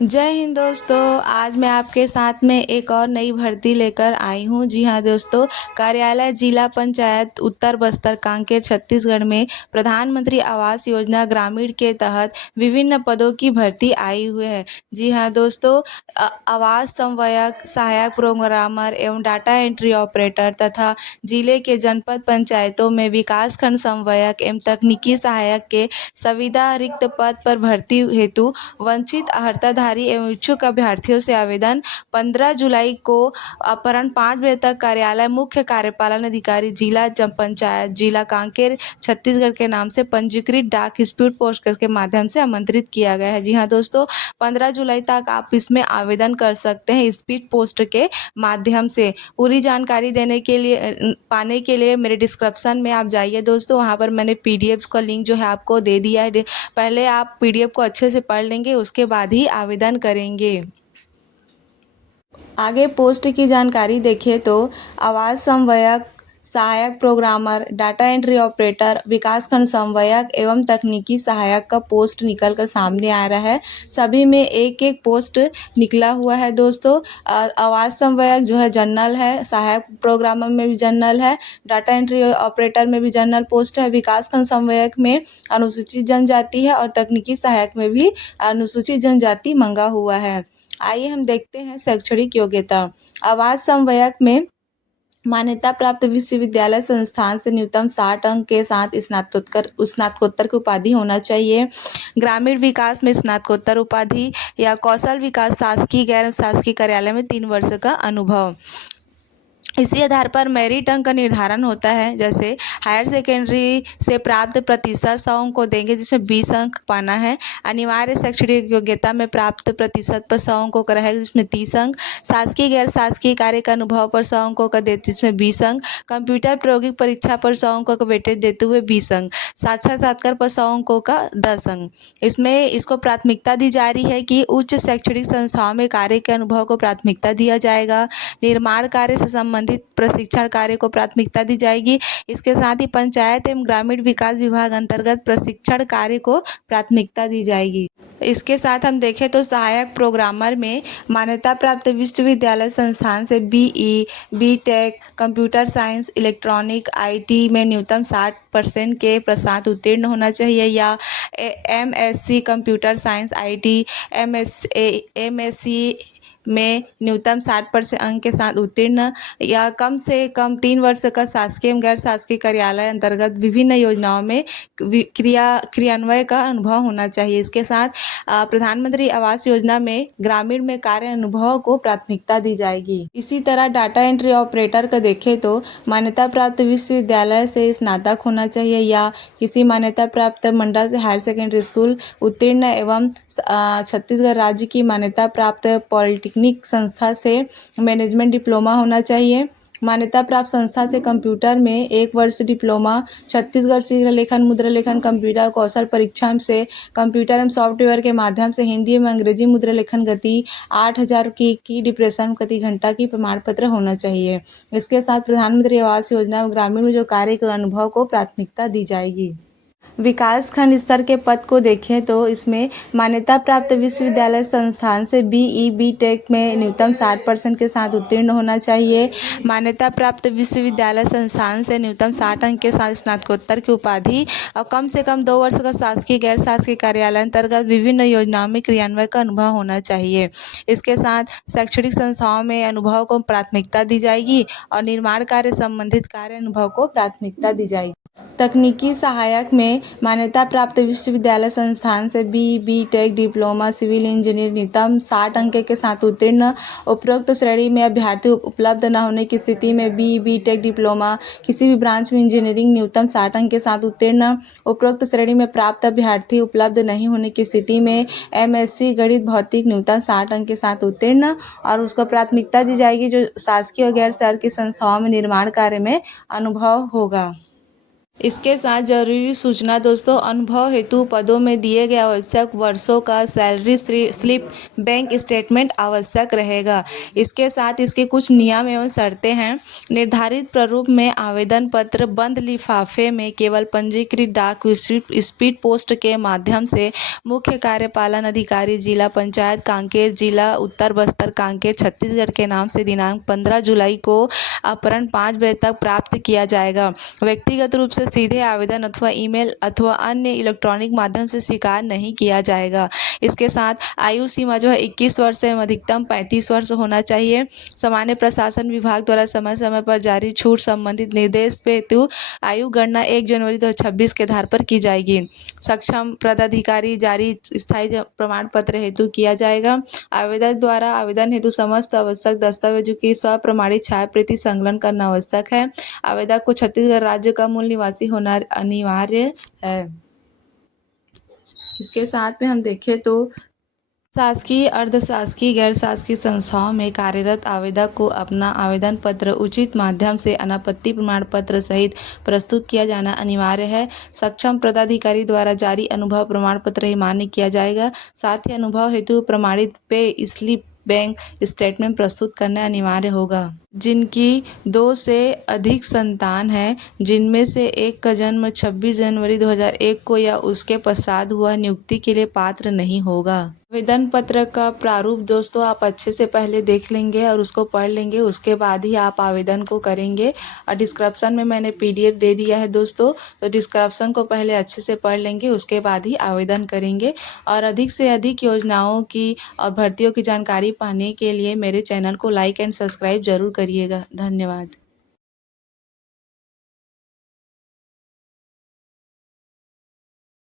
जय हिंद दोस्तों। आज मैं आपके साथ में एक और नई भर्ती लेकर आई हूँ। जी हाँ दोस्तों, कार्यालय जिला पंचायत उत्तर बस्तर कांकेर छत्तीसगढ़ में प्रधानमंत्री आवास योजना ग्रामीण के तहत विभिन्न पदों की भर्ती आई हुई है। जी हाँ दोस्तों, आवास समन्वयक, सहायक प्रोग्रामर एवं डाटा एंट्री ऑपरेटर तथा जिले के जनपद पंचायतों में विकास खंड समन्वयक एवं तकनीकी सहायक के संविदा रिक्त पद पर भर्ती हेतु वंचित अर्हताधारी एवं इच्छुक अभ्यर्थियों से आवेदन 15 जुलाई को अपराह्न 5 बजे तक कार्यालय मुख्य कार्यपालन अधिकारी जिला पंचायत जिला कांकेर छत्तीसगढ़ के नाम से पंजीकृत डाक स्पीड पोस्ट के माध्यम से आमंत्रित किया गया है। जी हाँ दोस्तों, 15 जुलाई तक आप इसमें आवेदन कर सकते हैं स्पीड पोस्ट के माध्यम से। पूरी जानकारी पाने के लिए मेरे डिस्क्रिप्शन में आप जाइए दोस्तों, वहाँ पर मैंने PDF का लिंक जो है आपको दे दिया है। पहले आप PDF को अच्छे से पढ़ लेंगे, उसके बाद ही आवेदन करेंगे। आगे पोस्ट की जानकारी देखिए तो आवास समन्वयक, सहायक प्रोग्रामर, डाटा एंट्री ऑपरेटर, विकासखंड समन्वयक एवं तकनीकी सहायक का पोस्ट निकल कर सामने आ रहा है। सभी में एक एक पोस्ट निकला हुआ है दोस्तों। आवास समन्वयक जो है जनरल है, सहायक प्रोग्रामर में भी जनरल है, डाटा एंट्री ऑपरेटर में भी जनरल पोस्ट है, विकासखंड समन्वयक में अनुसूचित जनजाति है और तकनीकी सहायक में भी अनुसूचित जनजाति मांगा हुआ है। आइए हम देखते हैं शैक्षणिक योग्यता। आवास समन्वयक में मान्यता प्राप्त विश्वविद्यालय संस्थान से न्यूनतम 60 अंक के साथ स्नातकोत्तर की उपाधि होना चाहिए। ग्रामीण विकास में स्नातकोत्तर उपाधि या कौशल विकास शासकीय गैर शासकीय कार्यालय में 3 वर्ष का अनुभव। इसी आधार पर मेरिट अंक का निर्धारण होता है। जैसे हायर सेकेंडरी से प्राप्त प्रतिशत 100 अंक को देंगे, जिसमें 20 अंक पाना है। अनिवार्य शैक्षणिक योग्यता में प्राप्त प्रतिशत पर 100 अंकों का रहेगा, जिसमें 30 अंक। शासकीय गैर शासकीय कार्य का अनुभव पर 100 अंकों का देते, जिसमें 20 अंक। कंप्यूटर प्रायोगिक परीक्षा पर 100 अंकों का वेटेज देते हुए 20 अंक। साक्षात्कार पर 100 अंकों का 10 अंक। इसको प्राथमिकता दी जा रही है कि उच्च शैक्षणिक संस्थाओं में कार्य के अनुभव को प्राथमिकता दिया जाएगा। निर्माण कार्य से संबंधित प्रशिक्षण कार्य को प्राथमिकता दी जाएगी। इसके साथ ही पंचायत एवं ग्रामीण विकास विभाग अंतर्गत प्रशिक्षण कार्य को प्राथमिकता दी जाएगी। इसके साथ हम देखें तो सहायक प्रोग्रामर में मान्यता प्राप्त विश्वविद्यालय संस्थान से BE, BTech, computer science, electronic, IT में न्यूनतम 60% के साथ उत्तीर्ण होना चाहिए, या MSc computer science IT, MSc में न्यूनतम 60% अंक के साथ उत्तीर्ण, या कम से कम 3 वर्ष का शासकीय एवं गैर शासकीय कार्यालय अंतर्गत विभिन्न योजनाओं में क्रियान्वयन का अनुभव होना चाहिए। इसके साथ प्रधानमंत्री आवास योजना में ग्रामीण में कार्य अनुभव को प्राथमिकता दी जाएगी। इसी तरह डाटा एंट्री ऑपरेटर का देखें तो मान्यता प्राप्त विश्वविद्यालय से स्नातक होना चाहिए या किसी मान्यता प्राप्त मंडल से हायर सेकेंडरी स्कूल उत्तीर्ण एवं छत्तीसगढ़ राज्य की मान्यता प्राप्त पॉलिटेक्निक संस्था से मैनेजमेंट डिप्लोमा होना चाहिए। मान्यता प्राप्त संस्था से कंप्यूटर में 1 वर्ष डिप्लोमा। छत्तीसगढ़ शीघ्र लेखन मुद्रा लेखन कंप्यूटर कौशल परीक्षा से कंप्यूटर एवं सॉफ्टवेयर के माध्यम से हिंदी एवं अंग्रेजी मुद्रा लेखन गति 8000 की डिप्रेशन प्रति घंटा की प्रमाण पत्र होना चाहिए। इसके साथ प्रधानमंत्री आवास योजना ग्रामीण में जो कार्य के अनुभव को प्राथमिकता दी जाएगी। विकास खंड स्तर के पद को देखें तो इसमें मान्यता प्राप्त विश्वविद्यालय संस्थान से BE, BTech में न्यूनतम 60% के साथ उत्तीर्ण होना चाहिए। मान्यता प्राप्त विश्वविद्यालय संस्थान से न्यूनतम 60 अंक के साथ स्नातकोत्तर की उपाधि और कम से कम 2 वर्ष का शासकीय गैर शासकीय कार्यालय अंतर्गत विभिन्न योजनाओं में क्रियान्वयन का अनुभव होना चाहिए। इसके साथ शैक्षणिक संस्थाओं में अनुभव को प्राथमिकता दी जाएगी और निर्माण कार्य संबंधित कार्य अनुभव को प्राथमिकता दी जाएगी। तकनीकी सहायक में मान्यता प्राप्त विश्वविद्यालय संस्थान से BE, BTech, diploma civil engineer न्यूनतम 60 अंक के साथ उत्तीर्ण। उपरोक्त श्रेणी में अभ्यर्थी उपलब्ध न होने की स्थिति में BE, BTech, डिप्लोमा किसी भी ब्रांच में इंजीनियरिंग न्यूनतम 60 अंक के साथ उत्तीर्ण। उपरोक्त श्रेणी में प्राप्त अभ्यर्थी उपलब्ध नहीं होने की स्थिति में MSc गणित भौतिक न्यूनतम 60 अंक के साथ उत्तीर्ण, और उसको प्राथमिकता दी जाएगी जो शासकीय और गैर शासकीय संस्थाओं में निर्माण कार्य में अनुभव होगा। इसके साथ जरूरी सूचना दोस्तों, अनुभव हेतु पदों में दिए गए आवश्यक वर्षों का सैलरी स्लिप, बैंक स्टेटमेंट आवश्यक रहेगा। इसके साथ इसके कुछ नियम एवं शर्तें हैं। निर्धारित प्रारूप में आवेदन पत्र बंद लिफाफे में केवल पंजीकृत डाक स्पीड पोस्ट के माध्यम से मुख्य कार्यपालन अधिकारी जिला पंचायत कांकेर, जिला उत्तर बस्तर कांकेर, छत्तीसगढ़ के नाम से दिनांक 15 जुलाई को अपराह्न 5 बजे तक प्राप्त किया जाएगा। व्यक्तिगत रूप से सीधे आवेदन अथवा ईमेल अथवा अन्य इलेक्ट्रॉनिक माध्यम से स्वीकार नहीं किया जाएगा। इसके साथ आयु सीमा जो है 21 वर्ष एवं अधिकतम 35 वर्ष होना चाहिए। सामान्य प्रशासन विभाग द्वारा समय समय पर जारी छूट संबंधित निर्देश हेतु आयु गणना 1 जनवरी 2026 के आधार पर की जाएगी। सक्षम पदाधिकारी जारी स्थायी प्रमाण पत्र हेतु किया जाएगा। आवेदक द्वारा आवेदन हेतु समस्त आवश्यक दस्तावेजों की स्वप्रमाणित छायाप्रति संकलन करना आवश्यक है। आवेदक को छत्तीसगढ़ राज्य का मूल निवासी होना अनिवार्य है। इसके साथ में हम देखें तो शासकीय, अर्धशासकीय, गैर शासकीय संस्थाओं में कार्यरत आवेदक को अपना आवेदन पत्र उचित माध्यम से अनापत्ति प्रमाण पत्र सहित प्रस्तुत किया जाना अनिवार्य है। सक्षम पदाधिकारी द्वारा जारी अनुभव प्रमाण पत्र ही मान्य किया जाएगा। साथ ही अनुभव हेतु प्रमाणित पे स्लिप, बैंक स्टेटमेंट प्रस्तुत करना अनिवार्य होगा। जिनकी 2 से अधिक संतान है, जिनमें से एक का जन्म 26 जनवरी 2001 को या उसके पश्चात हुआ, नियुक्ति के लिए पात्र नहीं होगा। आवेदन पत्र का प्रारूप दोस्तों आप अच्छे से पहले देख लेंगे और उसको पढ़ लेंगे, उसके बाद ही आप आवेदन को करेंगे। और डिस्क्रिप्शन में मैंने PDF दे दिया है दोस्तों, तो डिस्क्रिप्शन को पहले अच्छे से पढ़ लेंगे, उसके बाद ही आवेदन करेंगे। और अधिक से अधिक योजनाओं की और भर्तियों की जानकारी पाने के लिए मेरे चैनल को लाइक एंड सब्सक्राइब जरूर करिएगा। धन्यवाद।